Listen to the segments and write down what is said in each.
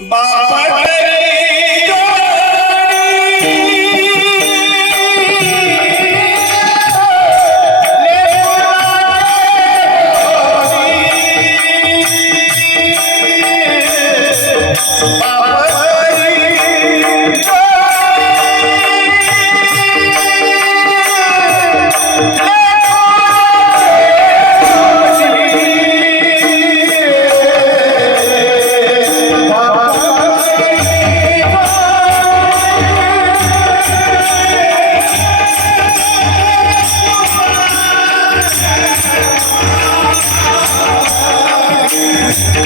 बाबा तेरे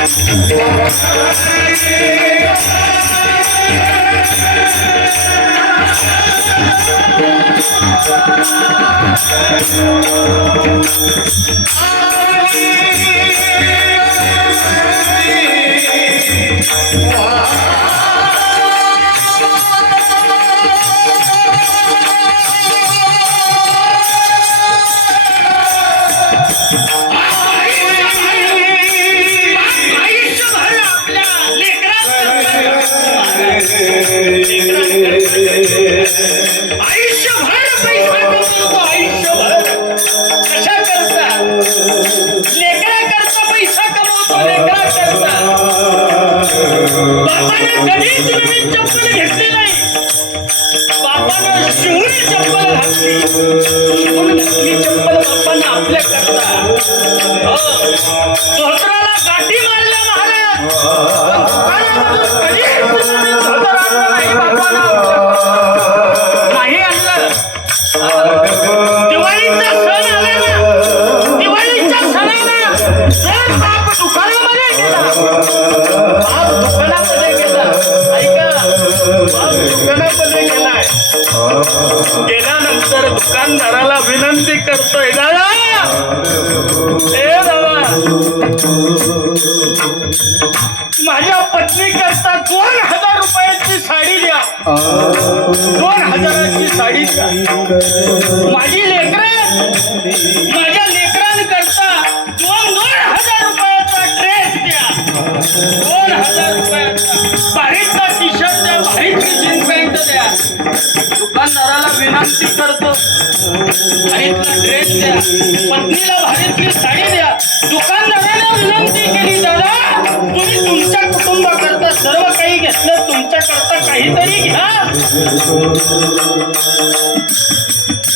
आयुष्यभर आयुष्यभर पैसा कमवतो आयुष्यभर. कशा करता? लेकरा करता पैसा कमवतो लेकरा करता बापाने कधीच नवीन चप्पल घेतली नाही. बापानं चप्पल घातली. शिवून घातली चप्पल बापानं आपल्या करता हो, धोत्राला गाठी दिवाळीचा सण आला ना. सणाला जर बाप दुकानामध्ये गेला बाप दुकानामध्ये गेला. ऐका बाप दुकानामध्ये गेलाय. गेल्यानंतर दुकानदाराला विनंती करतोय दादा ए दादा माझ्या पत्नी करता दोन हजार रुपयाची साडी द्या. दोन हजाराची साडी द्या. माझी लेकर माझ्या लेकरांकरता दुकानदाराला विनंती करतो. भारीतला ड्रेस द्या. पत्नीला भारीतली साडी द्या. दुकानदाराला विनंती केली दादा तुम्ही तुमच्या कुटुंबाकरता सर्व काही घेतलं. तुमच्याकरता काहीतरी घ्या.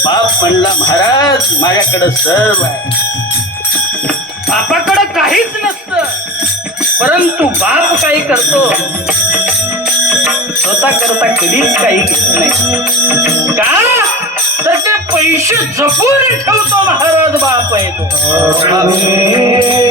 बाप म्हणला महाराज माझ्याकडे सर्व आहे. बापाकडे काहीच नाही परंतु बाप काही करतो स्वतः करता कधीच काही घेत नाही. का? तर ते पैसे जपून ठेवतो महाराज बाप आहे तो. हो, हो.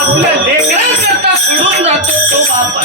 आपल्या लेकरांकरता सोडून जातो Yeah.